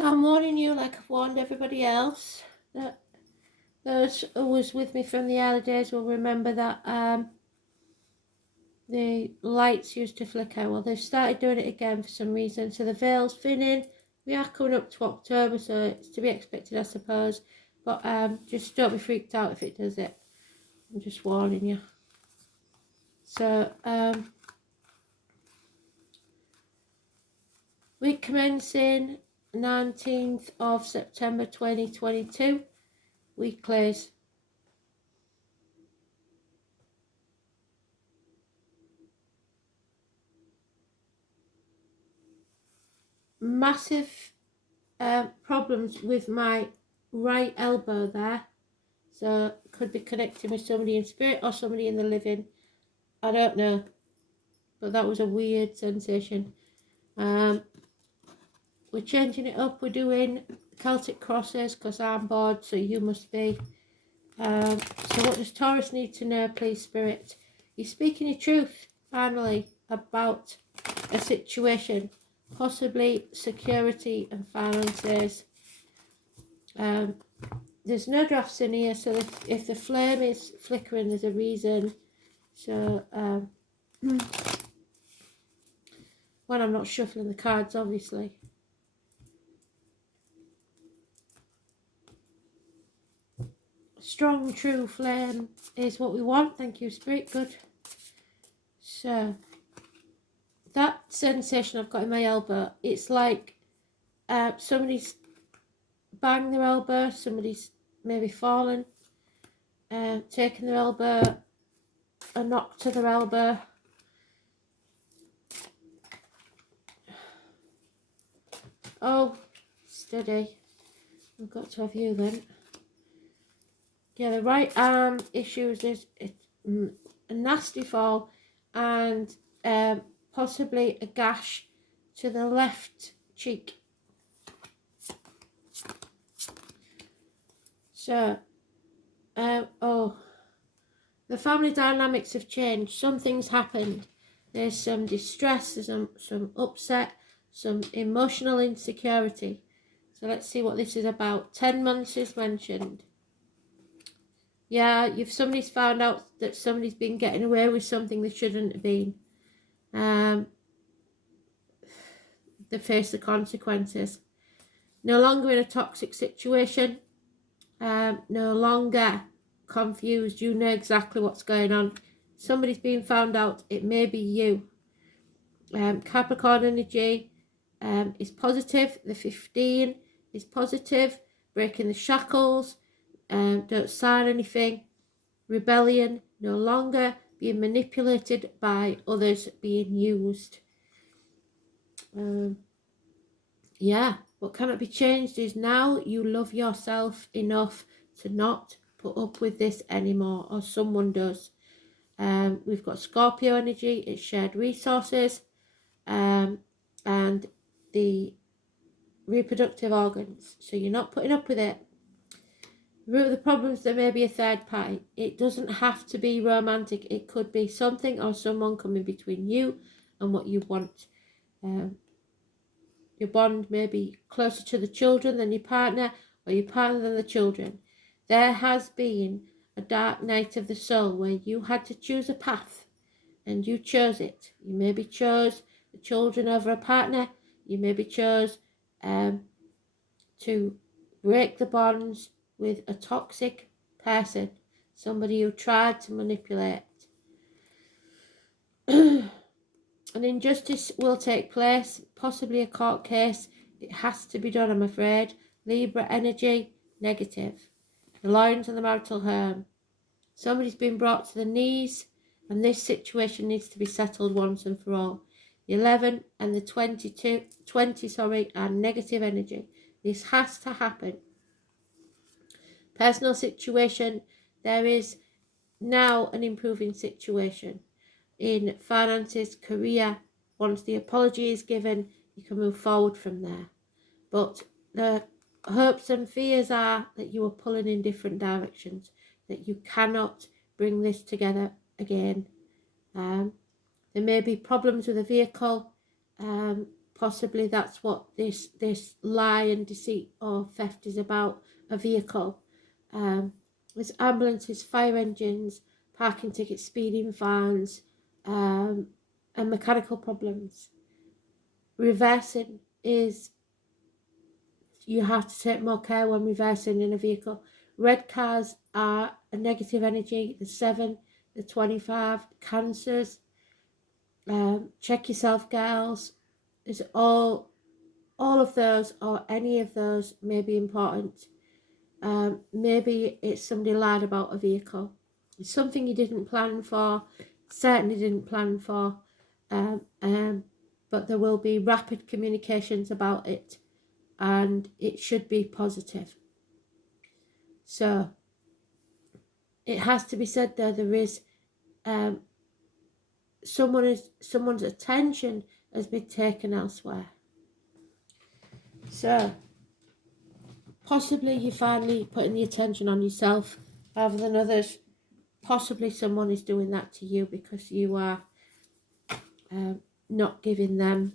So I'm warning you, like I've warned everybody else, that those who was with me from the early days will remember that the lights used to flicker. Well, they've started doing it again for some reason. So the veil's thinning. We are coming up to October, so it's to be expected, I suppose. But just don't be freaked out if it does it. I'm just warning you. So week commencing 19th of September 2022, weeklies. Massive problems with my right elbow there, so could be connecting with somebody in spirit or somebody in the living. I don't know, but that was a weird sensation. We're changing it up. We're doing Celtic crosses because I'm bored, so you must be. So what does Taurus need to know, please, Spirit? You're speaking your truth, finally, about a situation, possibly security and finances. There's no drafts in here, so if the flame is flickering, there's a reason. So when I'm not shuffling the cards, obviously. Strong, true flame is what we want. Thank you, Spirit. Good. So that sensation I've got in my elbow, it's like somebody's banged their elbow, somebody's maybe fallen, taken their elbow, a knock to their elbow. Oh, steady. I've got to have you then. Yeah, the right arm issues is a nasty fall and possibly a gash to the left cheek. So, the family dynamics have changed. Something's happened. There's some distress, there's some upset, some emotional insecurity. So let's see what this is about. 10 months is mentioned. Yeah, somebody's found out that somebody's been getting away with something they shouldn't have been. They face the consequences. No longer in a toxic situation. No longer confused. You know exactly what's going on. Somebody's been found out. It may be you. Capricorn energy is positive. The 15 is positive. Breaking the shackles. Don't sign anything. Rebellion. No longer being manipulated by others, being used. Yeah, what cannot be changed is now you love yourself enough to not put up with this anymore, or someone does. We've got Scorpio energy, it's shared resources, and the reproductive organs. So you're not putting up with it. Root of the problems, there may be a third party. It doesn't have to be romantic. It could be something or someone coming between you and what you want. Your bond may be closer to the children than your partner, or your partner than the children. There has been a dark night of the soul where you had to choose a path and you chose it. You maybe chose the children over a partner. You maybe chose to break the bonds with a toxic person, somebody who tried to manipulate. An injustice will take place, possibly a court case. It has to be done, I'm afraid. Libra energy, negative. The Lions and the marital home. Somebody's been brought to the knees, and this situation needs to be settled once and for all. The 11 and the 20 are negative energy. This has to happen. Personal situation, there is now an improving situation. In finances, career, once the apology is given, you can move forward from there. But the hopes and fears are that you are pulling in different directions, that you cannot bring this together again. There may be problems with a vehicle, Possibly that's what this lie and deceit or theft is about, a vehicle. There's ambulances, fire engines, parking tickets, speeding vans, and mechanical problems. Reversing is, you have to take more care when reversing in a vehicle. Red cars are a negative energy, the 7, the 25, cancers. Check yourself, girls. Is all of those or any of those may be important. Maybe it's somebody lied about a vehicle. It's something you didn't plan for, certainly didn't plan for, but there will be rapid communications about it, and it should be positive. So it has to be said though, there is someone's attention has been taken elsewhere. So possibly you're finally putting the attention on yourself rather than others. Possibly someone is doing that to you because you are not giving them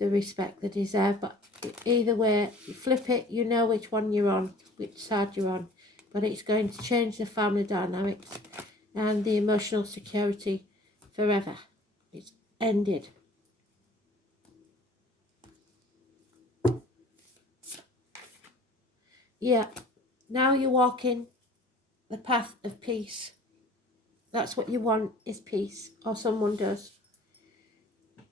the respect they deserve. But either way, you flip it, you know which one you're on, which side you're on. But it's going to change the family dynamics and the emotional security forever. It's ended. Yeah, now you're walking the path of peace. That's what you want, is peace, or someone does.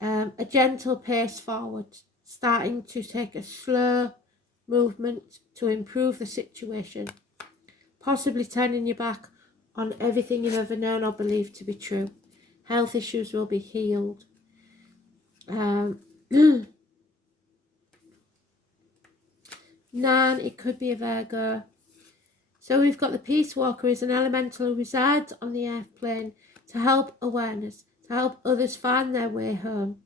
A gentle pace forward, starting to take a slow movement to improve the situation, possibly turning your back on everything you've ever known or believed to be true. Health issues will be healed. 9, it could be a Virgo. So we've got the Peace Walker is an elemental who resides on the earth plane to help awareness, to help others find their way home.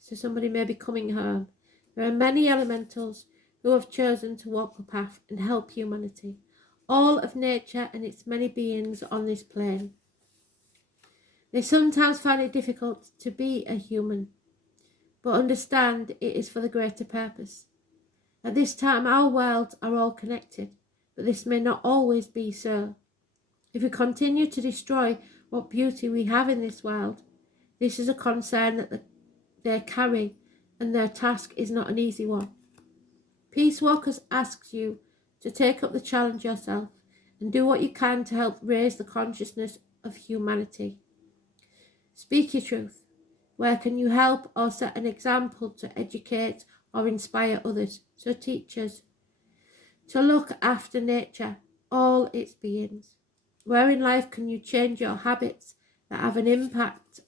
So somebody may be coming home. There are many elementals who have chosen to walk the path and help humanity, all of nature and its many beings on this plane. They sometimes find it difficult to be a human, but understand it is for the greater purpose. At this time, our worlds are all connected, but this may not always be so. If we continue to destroy what beauty we have in this world, this is a concern that they carry, and their task is not an easy one. Peace Walkers asks you to take up the challenge yourself and do what you can to help raise the consciousness of humanity. Speak your truth. Where can you help or set an example to educate or inspire others? So teachers, to look after nature, all its beings. Where in life can you change your habits that have an impact?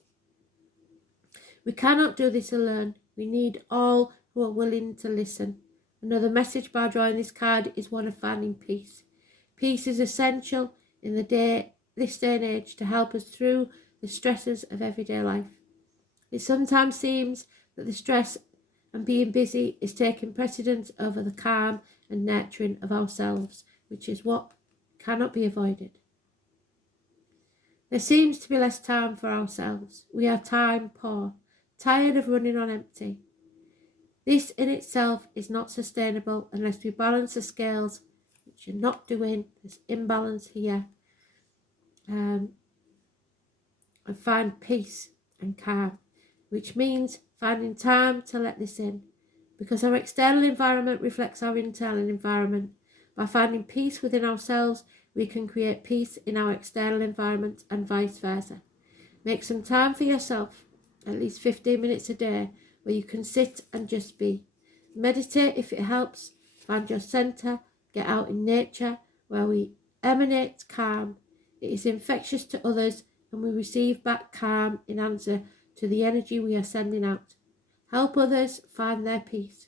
We cannot do this alone. We need all who are willing to listen. Another message by drawing this card is one of finding peace. Peace is essential in this day and age to help us through the stresses of everyday life. It sometimes seems that the stress and being busy is taking precedence over the calm and nurturing of ourselves, which is what cannot be avoided. There seems to be less time for ourselves. We are time poor, tired of running on empty. This in itself is not sustainable unless we balance the scales, which you're not doing. There's imbalance here. And find peace and calm, which means finding time to let this in, because our external environment reflects our internal environment. By finding peace within ourselves, we can create peace in our external environment and vice versa. Make some time for yourself, at least 15 minutes a day, where you can sit and just be. Meditate if it helps. Find your center. Get out in nature where we emanate calm. It is infectious to others and we receive back calm in answer to the energy we are sending out. Help others find their peace.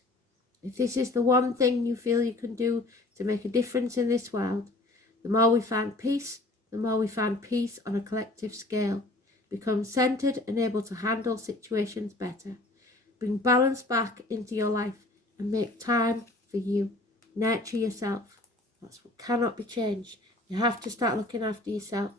If this is the one thing you feel you can do to make a difference in this world, the more we find peace, the more we find peace on a collective scale. Become centered and able to handle situations better. Bring balance back into your life and make time for you. Nurture yourself. That's what cannot be changed. You have to start looking after yourself.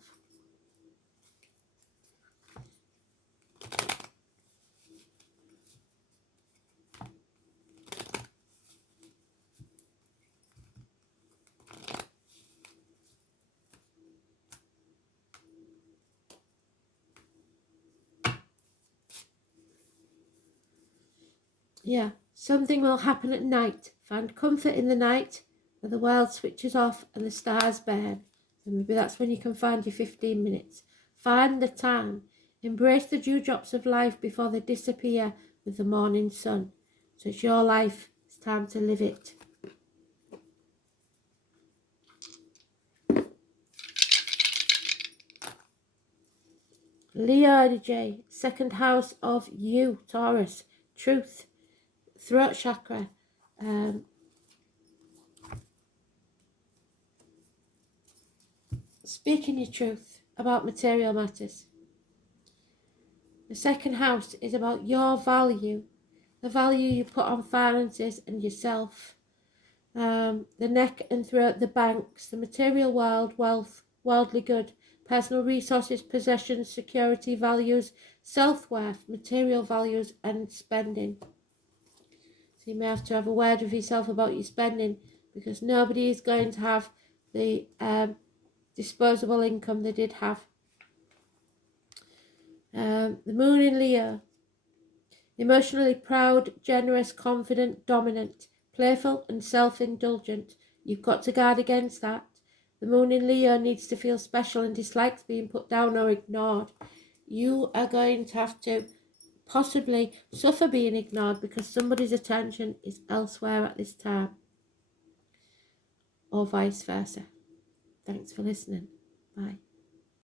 Yeah, something will happen at night. Find comfort in the night where the world switches off and the stars burn. So maybe that's when you can find your 15 minutes. Find the time. Embrace the dewdrops of life before they disappear with the morning sun. So it's your life. It's time to live it. Leo DJ, second house of you, Taurus. Truth, throat chakra. Speaking your truth about material matters. The second house is about your value, the value you put on finances and yourself. The neck and throat, the banks, the material world, wealth, worldly good, personal resources, possessions, security, values, self-worth, material values, and spending. So you may have to have a word with yourself about your spending, because nobody is going to have the disposable income they did have. The moon in Leo. Emotionally proud, generous, confident, dominant, playful and self-indulgent. You've got to guard against that. The moon in Leo needs to feel special and dislikes being put down or ignored. You are going to have to possibly suffer being ignored because somebody's attention is elsewhere at this time, or vice versa. Thanks for listening. Bye.